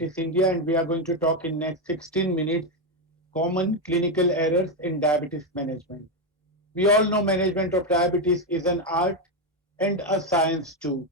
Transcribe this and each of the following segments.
Diabetes India, and we are going to talk in next 16 minutes common clinical errors in diabetes management. We all know management of diabetes is an art and a science too.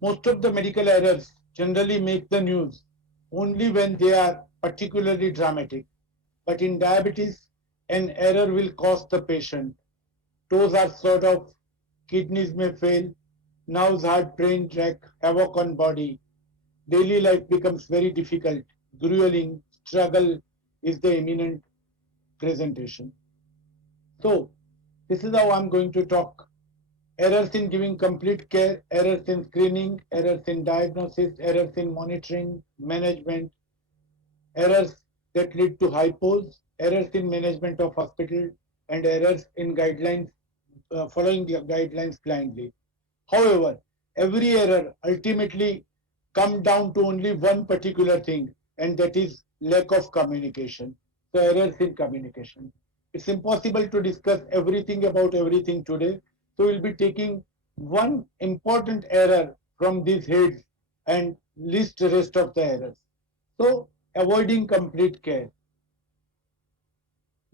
Most of the medical errors generally make the news only when they are particularly dramatic. But in diabetes, an error will cost the patient. Toes are sort of, kidneys may fail, nerves, heart, brain wreak havoc on body. Daily life becomes very difficult. Grueling struggle is the imminent presentation. So, this is how I'm going to talk. Errors in giving complete care, errors in screening, errors in diagnosis, errors in monitoring, management, errors that lead to hypos, errors in management of hospital, and errors in guidelines, following the guidelines blindly. However, every error ultimately comes down to only one particular thing, and that is lack of communication. So errors in communication. It's impossible to discuss everything about everything today. So we'll be taking one important error from these heads and list the rest of the errors. So avoiding complete care.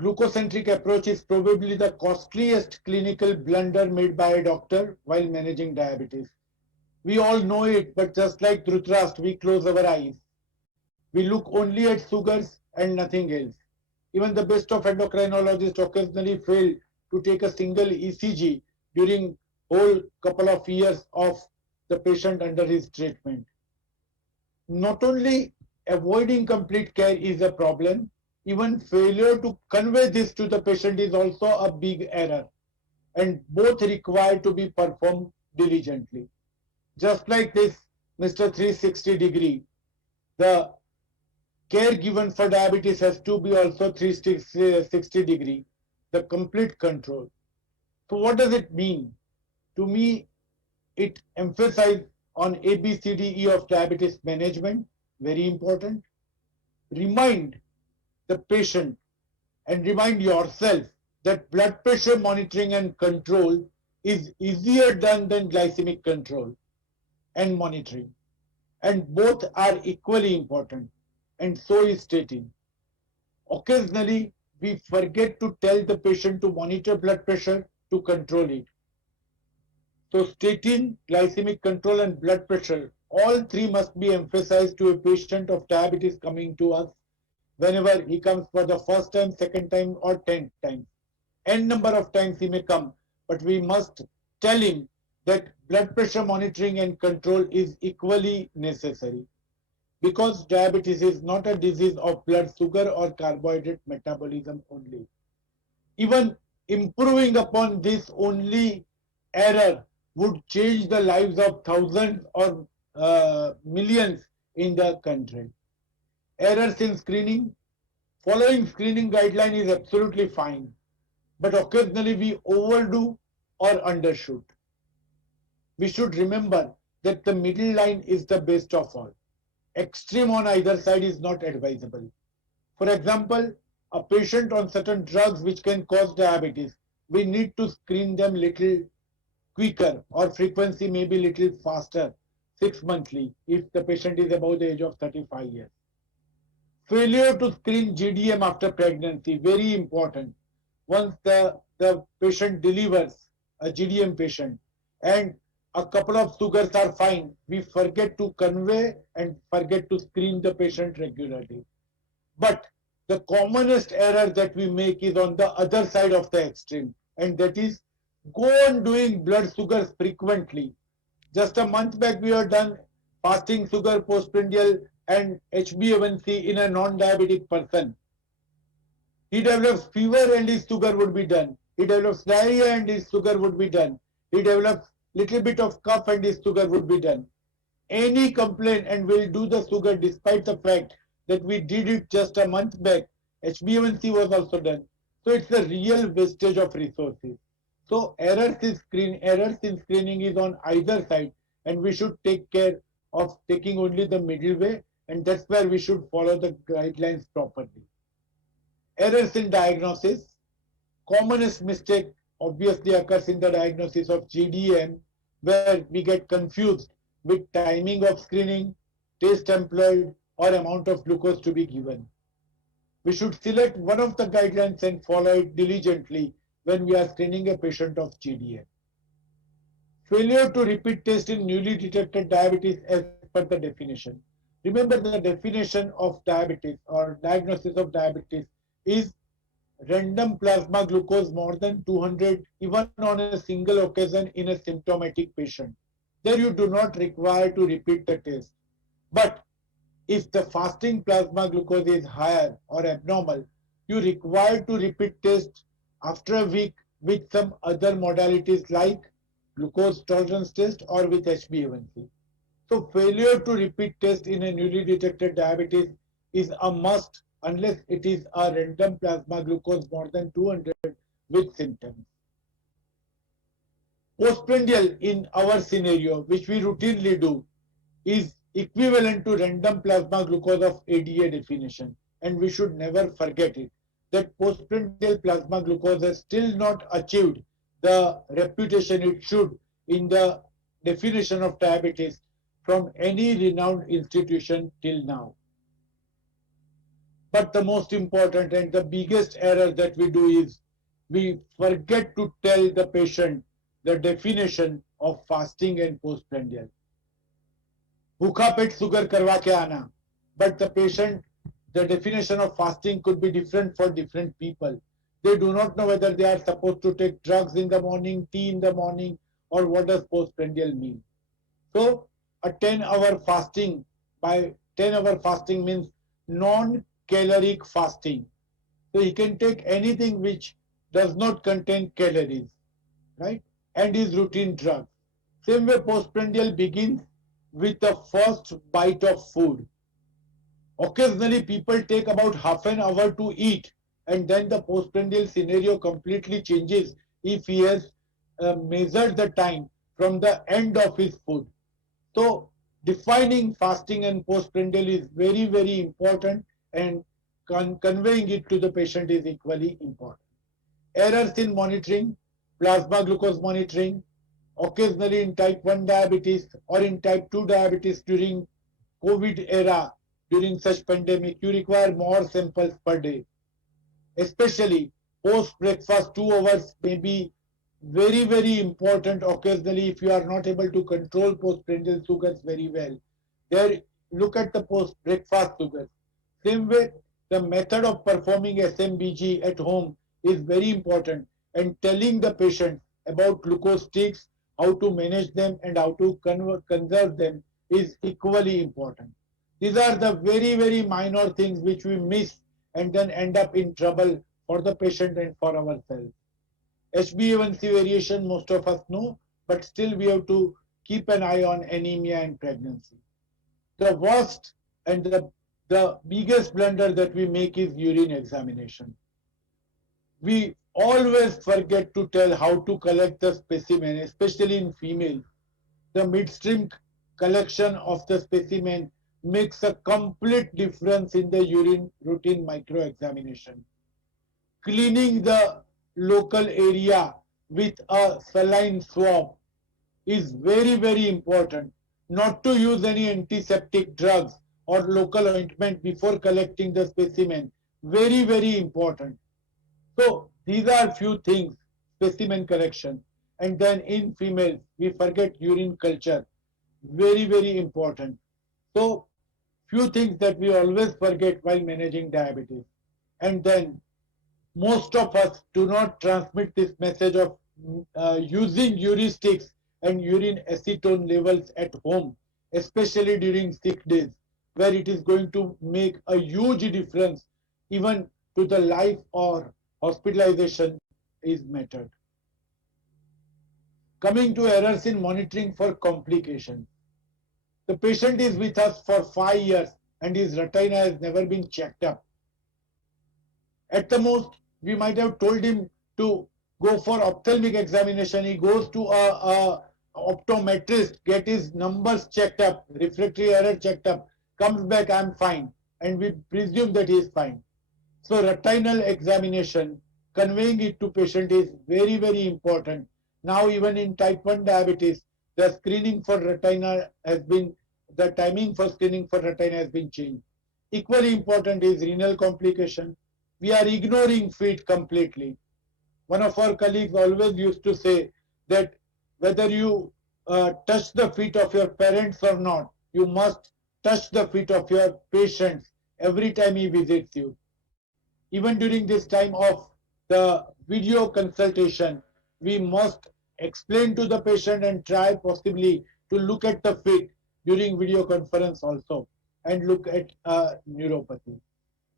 Glucocentric approach is probably the costliest clinical blunder made by a doctor while managing diabetes. We all know it, but just like Dhritarashtra, we close our eyes. We look only at sugars and nothing else. Even the best of endocrinologists occasionally fail to take a single ECG during whole couple of years of the patient under his treatment. Not only avoiding complete care is a problem, even failure to convey this to the patient is also a big error, and both require to be performed diligently. Just like this Mr. 360-degree, the care given for diabetes has to be also 360-degree, the complete control. So what does it mean? To me, it emphasizes on ABCDE of diabetes management, very important. Remind the patient and remind yourself that blood pressure monitoring and control is easier done than glycemic control and monitoring. And both are equally important, and so is statin. Occasionally, we forget to tell the patient to monitor blood pressure to control it. So statin, glycemic control, and blood pressure, all three must be emphasized to a patient of diabetes coming to us whenever he comes for the first time, second time, or 10th time. N number of times he may come, but we must tell him that blood pressure monitoring and control is equally necessary, because diabetes is not a disease of blood sugar or carbohydrate metabolism only. Even improving upon this only error would change the lives of thousands or millions in the country. Errors in screening. Following screening guideline is absolutely fine, but occasionally we overdo or undershoot. We should remember that the middle line is the best of all. Extreme on either side is not advisable. For example, a patient on certain drugs which can cause diabetes, we need to screen them little quicker, or frequency may be little faster, 6 monthly, if the patient is above the age of 35 years. Failure to screen GDM after pregnancy, very important. Once the patient delivers, a GDM patient, and a couple of sugars are fine, we forget to convey and forget to screen the patient regularly. But the commonest error that we make is on the other side of the extreme, and that is go on doing blood sugars frequently. Just a month back we have done fasting sugar, postprandial, and HbA1c in a non-diabetic person. He develops fever and his sugar would be done. He develops diarrhea and his sugar would be done. He develops little bit of cough and his sugar would be done. Any complaint and we'll do the sugar despite the fact that we did it just a month back. HbA1c was also done. So it's a real wastage of resources. So errors in screening is on either side, and we should take care of taking only the middle way, and that's where we should follow the guidelines properly. Errors in diagnosis. Commonest mistake obviously occurs in the diagnosis of GDM, where we get confused with timing of screening, test employed, or amount of glucose to be given. We should select one of the guidelines and follow it diligently when we are screening a patient of GDA. Failure to repeat test in newly detected diabetes as per the definition. Remember, the definition of diabetes or diagnosis of diabetes is random plasma glucose more than 200 even on a single occasion in a symptomatic patient. There you do not require to repeat the test. But if the fasting plasma glucose is higher or abnormal, you require to repeat test after a week with some other modalities like glucose tolerance test or with HbA1c. So failure to repeat test in a newly detected diabetes is a must unless it is a random plasma glucose more than 200 with symptoms. Postprandial in our scenario, which we routinely do, is equivalent to random plasma glucose of ADA definition, and we should never forget it, that postprandial plasma glucose has still not achieved the reputation it should in the definition of diabetes from any renowned institution till now. But the most important and the biggest error that we do is we forget to tell the patient the definition of fasting and postprandial. भूखा पेट sugar करवा के आना, but the patient, the definition of fasting could be different for different people. They do not know whether they are supposed to take drugs in the morning, tea in the morning, or what does postprandial mean. So a 10-hour fasting, by 10-hour fasting means non-caloric fasting. So he can take anything which does not contain calories, right? And is routine drug. Same way postprandial begins with the first bite of food. Occasionally people take about half an hour to eat, and then the postprandial scenario completely changes if he has measured the time from the end of his food. So defining fasting and postprandial is very, very important, and conveying it to the patient is equally important. Errors in monitoring, plasma glucose monitoring, occasionally in type 1 diabetes or in type 2 diabetes during COVID era, during such pandemic, you require more samples per day. Especially post-breakfast 2 hours may be very, very important occasionally if you are not able to control postprandial sugars very well. There, look at the post-breakfast sugars. Same way, the method of performing SMBG at home is very important, and telling the patient about glucose sticks, how to manage them and how to conserve them is equally important. These are the very, very minor things which we miss and then end up in trouble for the patient and for ourselves. HbA1c variation most of us know, but still we have to keep an eye on anemia and pregnancy. The worst and the biggest blunder that we make is urine examination. We always forget to tell how to collect the specimen, especially in females. The midstream collection of the specimen makes a complete difference in the urine routine microexamination. Cleaning the local area with a saline swab is very, very important. Not to use any antiseptic drugs or local ointment before collecting the specimen. Very, very important. So these are few things, specimen collection. And then in females, we forget urine culture. Very, very important. So few things that we always forget while managing diabetes. And then most of us do not transmit this message of using heuristics and urine acetone levels at home, especially during sick days, where it is going to make a huge difference even to the life or hospitalization is mattered. Coming to errors in monitoring for complications. The patient is with us for 5 years and his retina has never been checked up. At the most, we might have told him to go for ophthalmic examination. He goes to a optometrist, get his numbers checked up, refractory error checked up, comes back, I'm fine, and we presume that he is fine. So retinal examination, conveying it to patient is very, very important. Now even in type 1 diabetes, the screening for retina has been the timing for screening for retina has been changed. Equally important is renal complication. We are ignoring feet completely. One of our colleagues always used to say that whether you touch the feet of your parents or not, you must touch the feet of your patients every time he visits you. Even during this time of the video consultation, we must explain to the patient and try possibly to look at the feet during video conference also and look at neuropathy.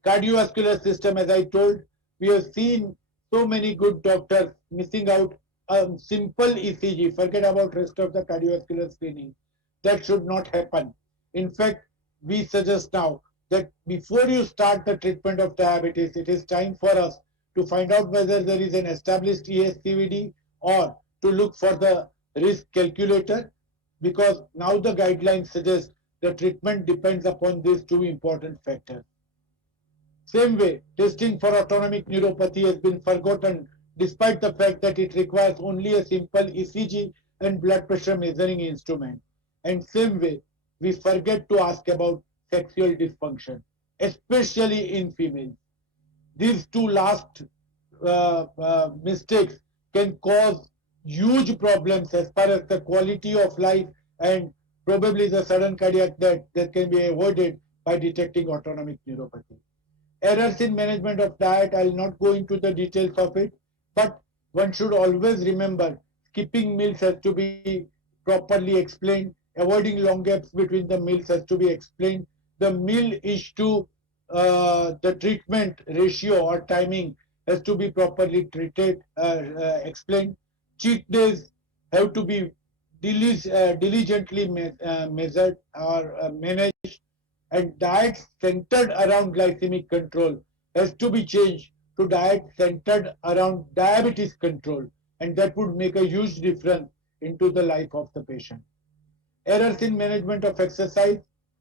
Cardiovascular system, as I told, we have seen so many good doctors missing out a simple ECG, forget about rest of the cardiovascular screening. That should not happen. In fact, we suggest now that before you start the treatment of diabetes, it is time for us to find out whether there is an established ESCVD or to look for the risk calculator, because now the guidelines suggest the treatment depends upon these two important factors. Same way, testing for autonomic neuropathy has been forgotten despite the fact that it requires only a simple ECG and blood pressure measuring instrument. And same way, we forget to ask about sexual dysfunction, especially in females. These two last mistakes can cause huge problems as far as the quality of life and probably the sudden cardiac death that can be avoided by detecting autonomic neuropathy. Errors in management of diet, I'll not go into the details of it, but one should always remember skipping meals has to be properly explained, avoiding long gaps between the meals has to be explained, the meal is to the treatment ratio or timing has to be properly treated, explained. Cheat days have to be diligently measured or managed, and diet centered around glycemic control has to be changed to diet centered around diabetes control, and that would make a huge difference into the life of the patient. Errors in management of exercise.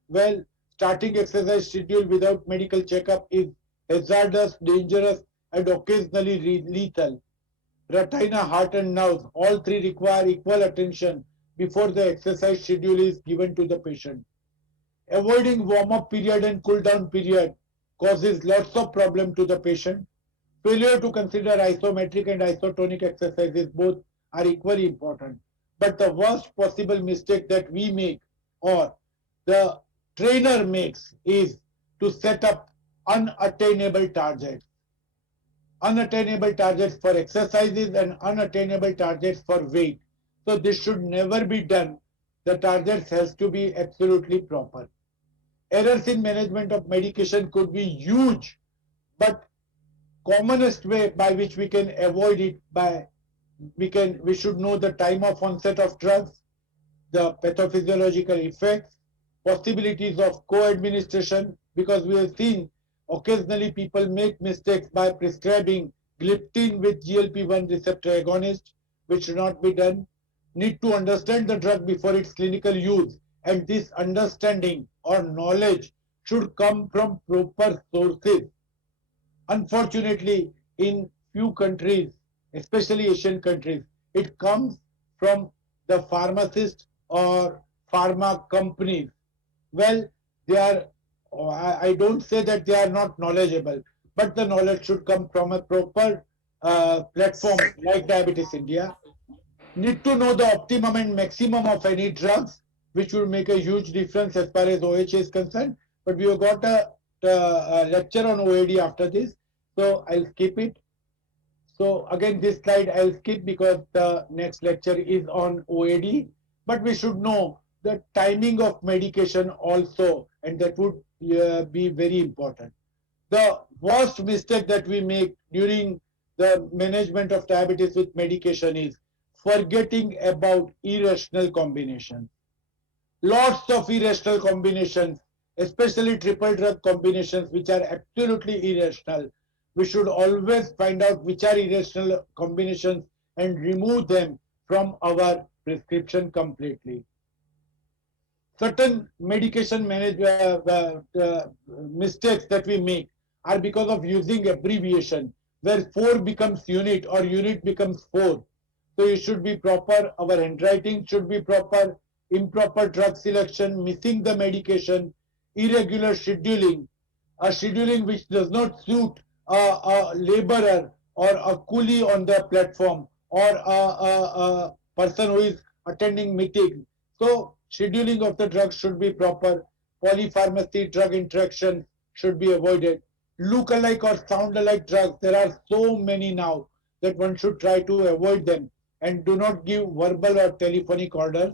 Well, starting exercise schedule without medical checkup is hazardous, dangerous, and occasionally lethal. Retina, heart, and nerves, all three require equal attention before the exercise schedule is given to the patient. Avoiding warm-up period and cool-down period causes lots of problem to the patient. Failure to consider isometric and isotonic exercises both are equally important. But the worst possible mistake that we make or the trainer makes is to set up unattainable targets. Unattainable targets for exercises and unattainable targets for weight. So this should never be done. The targets has to be absolutely proper. Errors in management of medication could be huge, but commonest way by which we can avoid it by we should know the time of onset of drugs, the pathophysiological effects, possibilities of co-administration, because we have seen occasionally people make mistakes by prescribing gliptin with GLP-1 receptor agonist, which should not be done. Need to understand the drug before its clinical use, and this understanding or knowledge should come from proper sources. Unfortunately, in few countries, especially Asian countries, it comes from the pharmacist or pharma companies. Well, they are, I don't say that they are not knowledgeable, but the knowledge should come from a proper platform like Diabetes India. Need to know the optimum and maximum of any drugs, which will make a huge difference as far as OHA is concerned. But we have got a lecture on OAD after this, so I'll skip it. So again, this slide I'll skip because the next lecture is on OAD, but we should know the timing of medication also, and that would be very important. The worst mistake that we make during the management of diabetes with medication is forgetting about irrational combinations. Lots of irrational combinations, especially triple drug combinations, which are absolutely irrational. We should always find out which are irrational combinations and remove them from our prescription completely. Certain medication mistakes that we make are because of using abbreviation, where 4 becomes unit or unit becomes 4. So it should be proper, our handwriting should be proper, improper drug selection, missing the medication, irregular scheduling, a scheduling which does not suit a laborer or a coolie on the platform or a person who is attending meeting. So scheduling of the drugs should be proper. Polypharmacy, drug interaction should be avoided. Look-alike or sound-alike drugs, there are so many now that one should try to avoid them and do not give verbal or telephonic orders.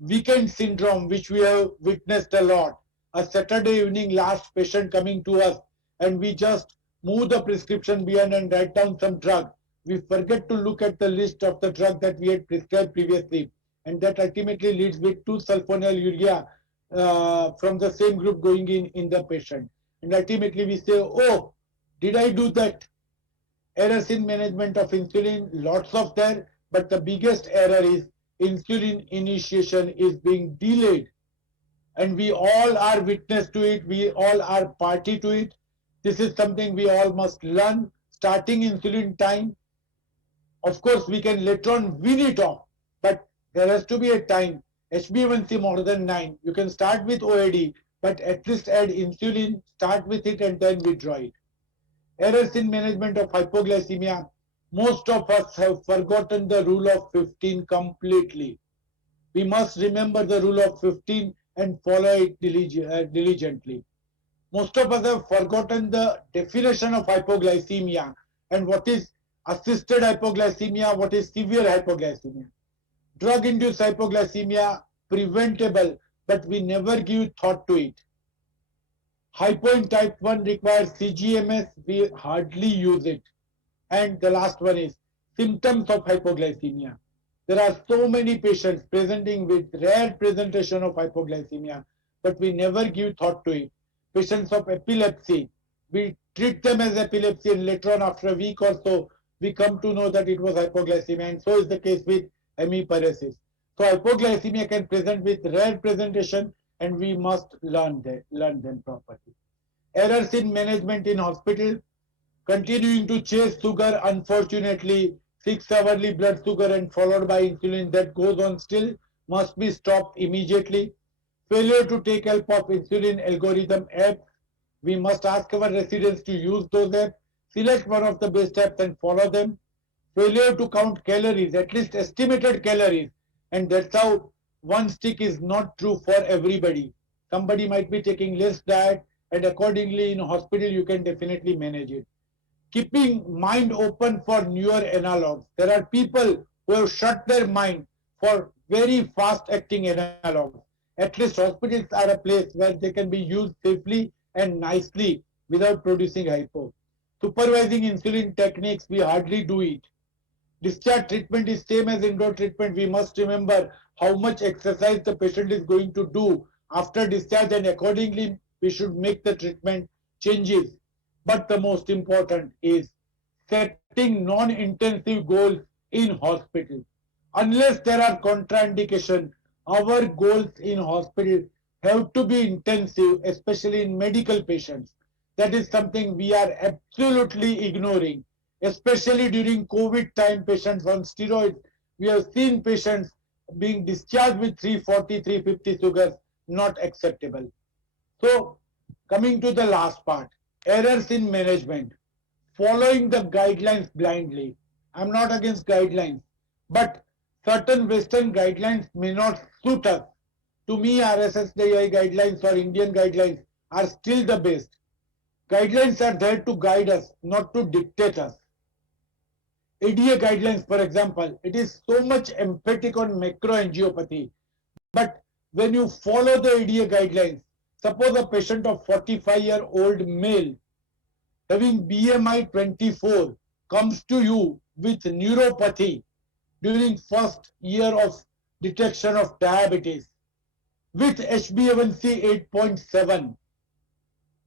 Weekend syndrome, which we have witnessed a lot. A Saturday evening last patient coming to us and we just move the prescription beyond and write down some drug. We forget to look at the list of the drug that we had prescribed previously, and that ultimately leads with 2-sulfonylurea from the same group going in the patient. And ultimately we say, oh, did I do that? Errors in management of insulin, lots of there, but the biggest error is insulin initiation is being delayed. And we all are witness to it, we all are party to it. This is something we all must learn. Starting insulin time, of course we can later on wean it off, but there has to be a time. HbA1c more than 9, you can start with OAD, but at least add insulin, start with it and then withdraw it. Errors in management of hypoglycemia. Most of us have forgotten the rule of 15 completely. We must remember the rule of 15 and follow it diligently. Most of us have forgotten the definition of hypoglycemia and what is assisted hypoglycemia, what is severe hypoglycemia. Drug-induced hypoglycemia, preventable, but we never give thought to it. Hypo in type 1 requires CGMS, we hardly use it. And the last one is symptoms of hypoglycemia. There are so many patients presenting with rare presentation of hypoglycemia, but we never give thought to it. Patients of epilepsy, we treat them as epilepsy and later on after a week or so, we come to know that it was hypoglycemia, and so is the case with hemiparesis. So hypoglycemia can present with rare presentation and we must learn them properly. Errors in management in hospital, continuing to chase sugar, unfortunately 6-hourly blood sugar and followed by insulin that goes on still must be stopped immediately. Failure to take help of insulin algorithm apps, we must ask our residents to use those apps, select one of the best apps and follow them. Failure to count calories, at least estimated calories, and that's how one stick is not true for everybody. Somebody might be taking less diet and accordingly in hospital you can definitely manage it. Keeping mind open for newer analogs. There are people who have shut their mind for very fast acting analogs. At least hospitals are a place where they can be used safely and nicely without producing hypo. Supervising insulin techniques, we hardly do it. Discharge treatment is same as indoor treatment. We must remember how much exercise the patient is going to do after discharge and accordingly we should make the treatment changes. But the most important is setting non-intensive goals in hospital. Unless there are contraindications, our goals in hospital have to be intensive, especially in medical patients. That is something we are absolutely ignoring, especially during COVID time. Patients on steroids, we have seen patients being discharged with 340, 350 sugars, not acceptable. So coming to the last part, errors in management, following the guidelines blindly. I'm not against guidelines, but certain Western guidelines may not suit us. To me, RSSDI guidelines or Indian guidelines are still the best. Guidelines are there to guide us, not to dictate us. ADA guidelines, for example, it is so much emphatic on macroangiopathy. But when you follow the ADA guidelines, suppose a patient of 45-year-old male having BMI 24 comes to you with neuropathy during first year of detection of diabetes with HbA1c 8.7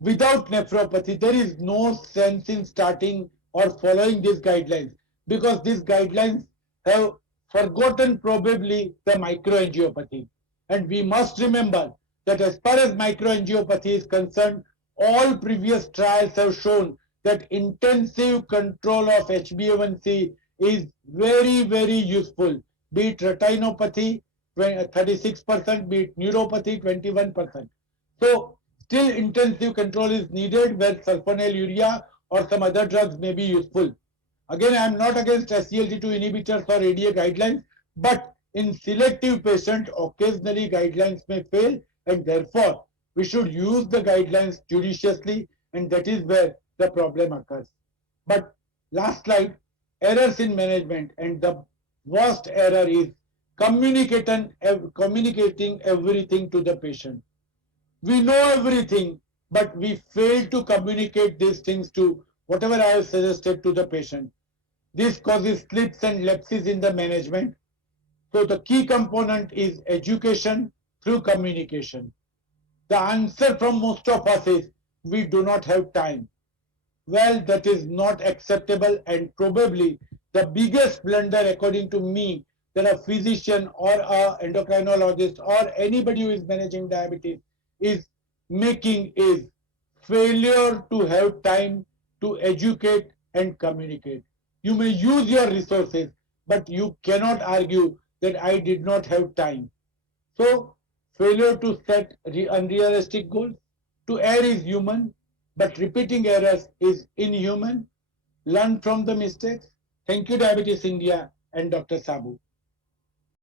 without nephropathy, there is no sense in starting or following these guidelines because these guidelines have forgotten probably the microangiopathy. And we must remember that as far as microangiopathy is concerned, all previous trials have shown that intensive control of HbA1c is very, very useful, be it retinopathy, 36%, be it neuropathy 21%. So still intensive control is needed where sulfonylurea or some other drugs may be useful. Again, I am not against SGLT2 inhibitors or ADA guidelines, but in selective patients, occasionally guidelines may fail, and therefore we should use the guidelines judiciously, and that is where the problem occurs. But last slide, errors in management, and the worst error is communicating everything to the patient. We know everything, but we fail to communicate these things to whatever I have suggested to the patient. This causes slips and lapses in the management. So the key component is education through communication. The answer from most of us is we do not have time. Well, that is not acceptable, and probably the biggest blunder according to me that a physician or a endocrinologist or anybody who is managing diabetes is making is failure to have time to educate and communicate. You may use your resources, but you cannot argue that I did not have time. So failure to set unrealistic goals. To err is human, but repeating errors is inhuman. Learn from the mistakes. Thank you, Diabetes India and Dr. Sabu.